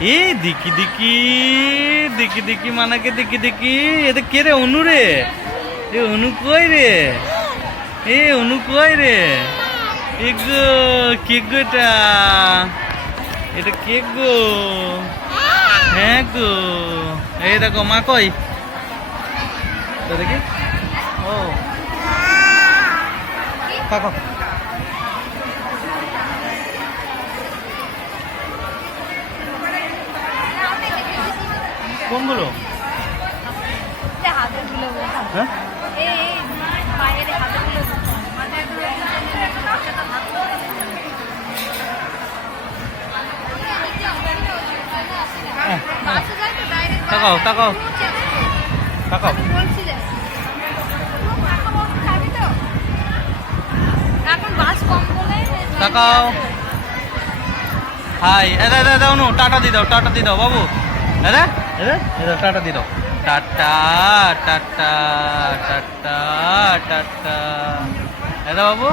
এ দিকি দিকি দিকি দিকি মানাকে দিকি দিকি, এটা কে রে? অনু রে? এ অনু কই রে? এ অনু কই রে? এ গো কে গো এটা? এটা কে গো? হ্যাঁ গো, এই দেখো মা কই তো দেখি। ও কাকো কোনগুলো? হ্যাঁ তাকাও তাকাও তাকাও তাকাও। হাই এদা এদা দাও নো, টাটা দি দাও, টাটা দি দাও বাবু। এদা এদা এদা টাটা দি দাও। টাটা টাটা টাটা টাটা এদা বাবু।